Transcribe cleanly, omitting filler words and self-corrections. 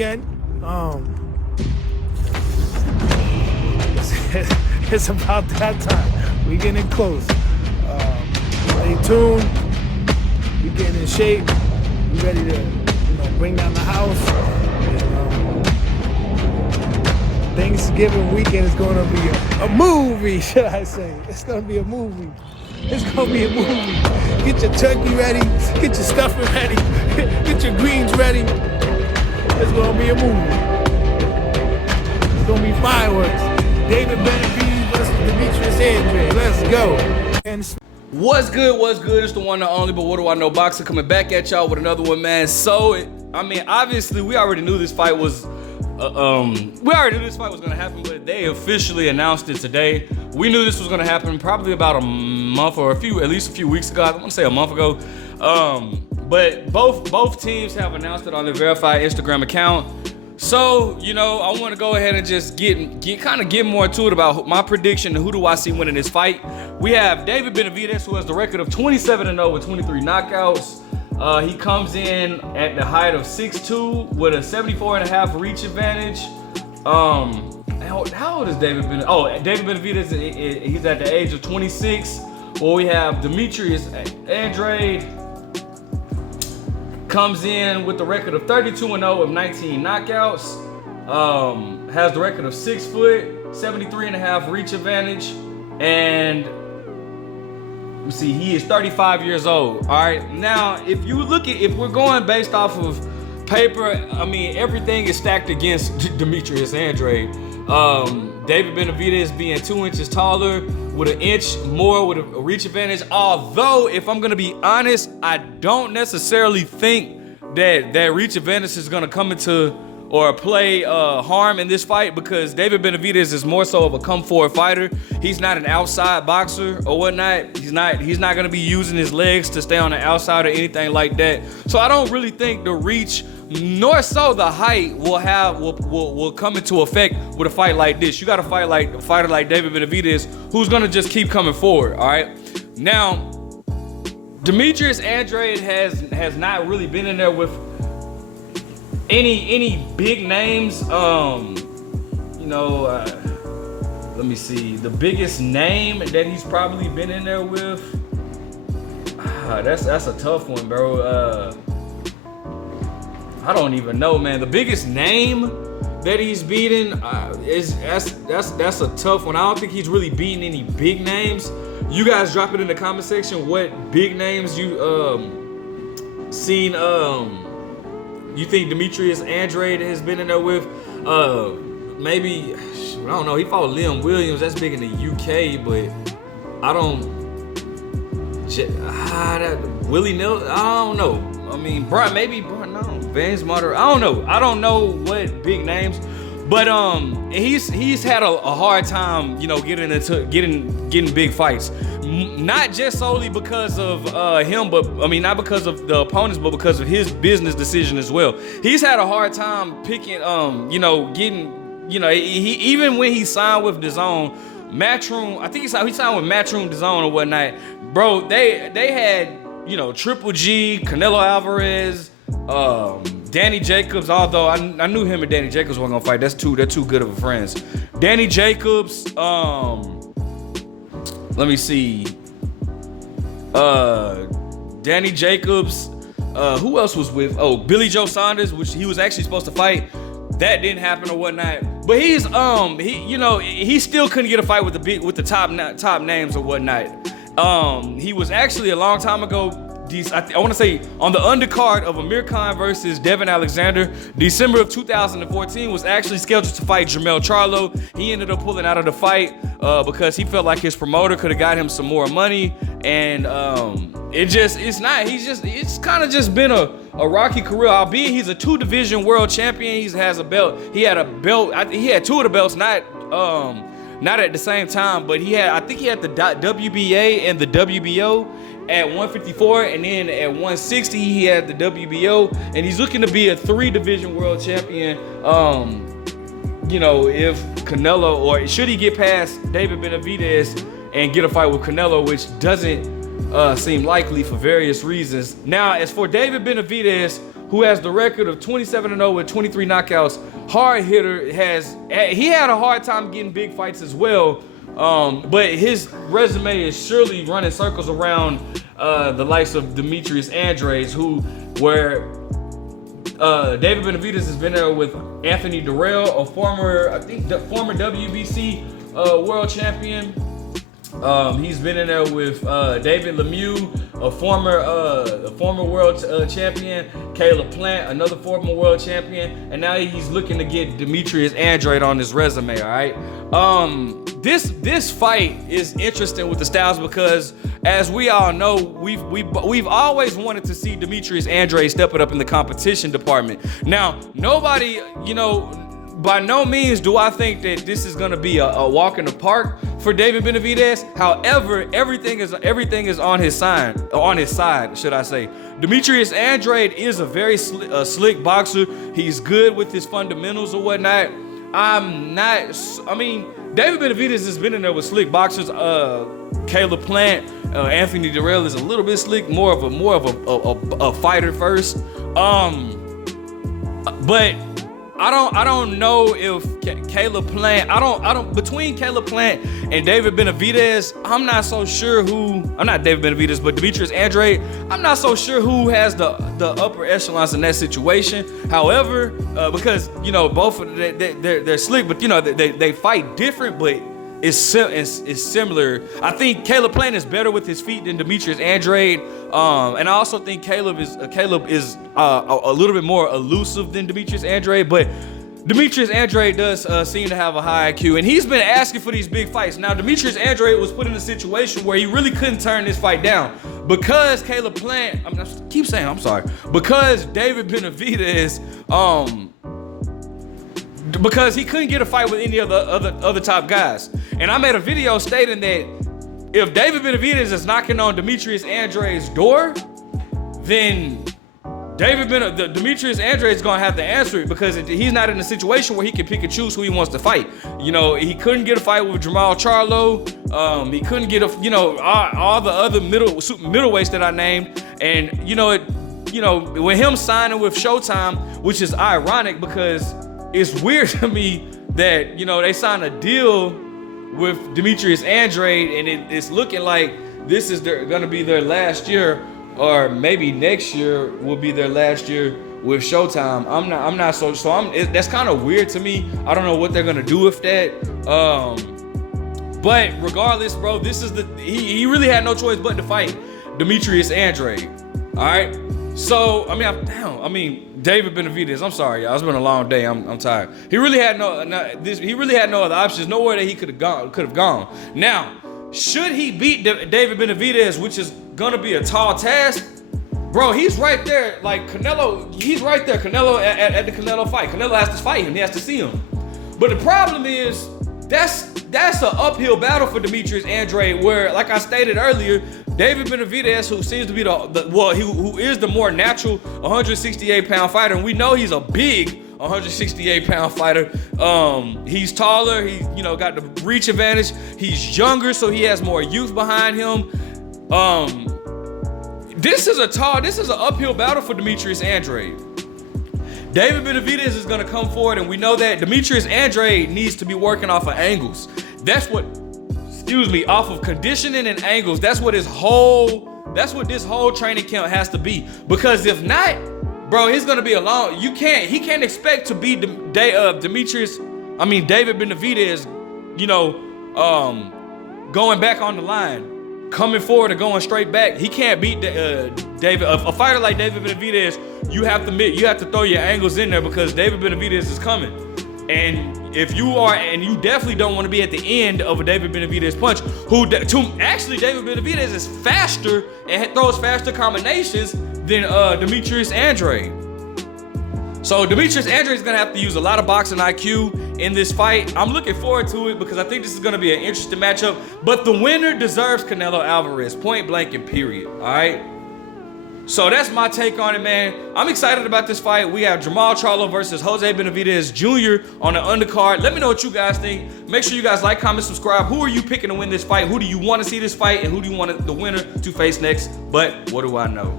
again. It's about that time. We getting close. Stay tuned. We getting in shape. We ready to, bring down the house. And, Thanksgiving weekend is going to be a movie, should I say? It's going to be a movie. It's going to be a movie. Get your turkey ready. Get your stuffing ready. Get your greens ready. It's going to be a movie. It's going to be fireworks. David Benavidez versus Demetrius Andrade. Let's go. And What's good? It's the one and only, but what do I know, boxer, coming back at y'all with another one, man. So, obviously, we already knew this fight was gonna happen, but they officially announced it today. We knew this was gonna happen probably about a month or at least a few weeks ago. I want to say a month ago. But both teams have announced it on their verified Instagram account. So, I want to go ahead and just get more to it about my prediction and who do I see winning this fight. We have David Benavidez, who has the record of 27-0 with 23 knockouts. He comes in at the height of 6'2" with a 74.5 reach advantage. How old is David Benavidez? Oh, David Benavidez, he's at the age of 26. Well, we have Demetrius Andrade. Comes in with the record of 32-0 with 19 knockouts. Has the record of 6 foot, 73.5 reach advantage. And let's see, he is 35 years old. All right. Now, if we're going based off of paper, everything is stacked against Demetrius Andrade. David Benavidez being 2 inches taller with an inch more with a reach advantage. Although, if I'm gonna be honest, I don't necessarily think that reach advantage is gonna come into or play harm in this fight, because David Benavidez is more so of a come forward fighter. He's not an outside boxer or whatnot. He's not gonna be using his legs to stay on the outside or anything like that. So I don't really think the reach, nor so the height, will come into effect with a fight like this. You got to fight like a fighter like David Benavidez, who's gonna just keep coming forward. All right. Now, Demetrius Andrade has not really been in there with any big names. Let me see. The biggest name that he's probably been in there with. That's a tough one, bro. I don't even know, man. The biggest name that he's beaten that's a tough one. I don't think he's really beaten any big names. You guys drop it in the comment section what big names you seen you think Demetrius Andrade has been in there with. Maybe, I don't know, he fought Liam Williams, that's big in the UK, but I don't Willie Nelson, I don't know. Vance Martyr, I don't know what big names, but he's had a hard time, getting big fights. Not just solely because of him, but not because of the opponents, but because of his business decision as well. He's had a hard time picking, even when he signed with DAZN, Matchroom, I think he signed with Matchroom DAZN or whatnot. Bro, they had, Triple G, Canelo Alvarez, Danny Jacobs, although I knew him and Danny Jacobs weren't gonna fight. They're too good of a friends. Danny Jacobs, let me see. Danny Jacobs, who else was with? Oh, Billy Joe Saunders, which he was actually supposed to fight. That didn't happen or whatnot. But he still couldn't get a fight with the top names or whatnot. He was actually a long time ago, I want to say on the undercard of Amir Khan versus Devin Alexander, December of 2014, was actually scheduled to fight Jermell Charlo. He ended up pulling out of the fight because he felt like his promoter could have got him some more money, and it's kind of just been a rocky career. Albeit he's a 2-division world champion. He has a belt. He had a belt. He had 2 of the belts, not at the same time, but I think he had the WBA and the WBO at 154, and then at 160 he had the WBO, and he's looking to be a 3-division world champion. If Canelo, or should he get past David Benavidez and get a fight with Canelo, which doesn't seem likely for various reasons. Now, as for David Benavidez, who has the record of 27-0 with 23 knockouts, hard hitter, he had a hard time getting big fights as well. But his resume is surely running circles around the likes of Demetrius Andrade, where David Benavidez has been there with Anthony Durrell, a former WBC world champion. He's been in there with David Lemieux, a former world champion, Caleb Plant, another former world champion, and now he's looking to get Demetrius Andrade on his resume. All right. This fight is interesting with the styles because, as we all know, we've always wanted to see Demetrius Andrade step it up in the competition department. Now, nobody, by no means do I think that this is gonna be a walk in the park for David Benavidez. However, everything is on his side, should I say. Demetrius Andrade is a very slick boxer. He's good with his fundamentals or whatnot. David Benavidez has been in there with slick boxers. Caleb Plant, Anthony Durrell is a little bit slick, more of a fighter first. But I don't know if Caleb Plant. Between Caleb Plant and David Benavidez, I'm not so sure who. I'm not David Benavidez, but Demetrius Andrade. I'm not so sure who has the upper echelons in that situation. However, because both of them, they're slick, but they fight different, but it's similar. I think Caleb Plant is better with his feet than Demetrius Andrade, and I also think Caleb is a little bit more elusive than Demetrius Andrade. But Demetrius Andrade does seem to have a high IQ, and he's been asking for these big fights. Now, Demetrius Andrade was put in a situation where he really couldn't turn this fight down because Caleb Plant. Because David Benavidez, because he couldn't get a fight with any of the other top guys. And I made a video stating that if David Benavidez is knocking on Demetrius Andrade's door, then Demetrius Andrade is gonna have to answer it because he's not in a situation where he can pick and choose who he wants to fight. He couldn't get a fight with Jamal Charlo. He couldn't get all the other middleweights that I named. And with him signing with Showtime, which is ironic because it's weird to me that they signed a deal with Demetrius Andrade, and it's looking like this is gonna be their last year, or maybe next year will be their last year with Showtime. I'm not so that's kind of weird to me. I don't know what they're gonna do with that. But regardless, bro, this is he really had no choice but to fight Demetrius Andrade. All right. So David Benavidez. I'm sorry, y'all. It's been a long day. I'm tired. He really had no other options. Nowhere that he could have gone. Now, should he beat David Benavidez, which is gonna be a tall task, bro? He's right there, like Canelo. He's right there. Canelo at the Canelo fight. Canelo has to fight him. He has to see him. But the problem is that's an uphill battle for Demetrius Andrade, where, like I stated earlier, David Benavidez, who seems to be who is the more natural 168-pound fighter, and we know he's a big 168-pound fighter. He's taller. He's got the reach advantage. He's younger, so he has more youth behind him. This is an uphill battle for Demetrius Andrade. David Benavidez is going to come forward, and we know that Demetrius Andrade needs to be working off of angles. Off of conditioning and angles. That's what this whole training camp has to be. Because if not, bro, he's going to be alone. He can't expect to beat David Benavidez, going back on the line, coming forward and going straight back. He can't beat David. A fighter like David Benavidez, you have to throw your angles in there because David Benavidez is coming. And if you definitely don't want to be at the end of a David Benavidez punch, David Benavidez is faster and throws faster combinations than Demetrius Andrade. So Demetrius Andrade is going to have to use a lot of boxing IQ in this fight. I'm looking forward to it because I think this is going to be an interesting matchup. But the winner deserves Canelo Alvarez, point blank and period. All right? So that's my take on it, man. I'm excited about this fight. We have Jamal Charlo versus Jose Benavidez Jr. on the undercard. Let me know what you guys think. Make sure you guys like, comment, subscribe. Who are you picking to win this fight? Who do you want to see this fight? And who do you want the winner to face next? But what do I know?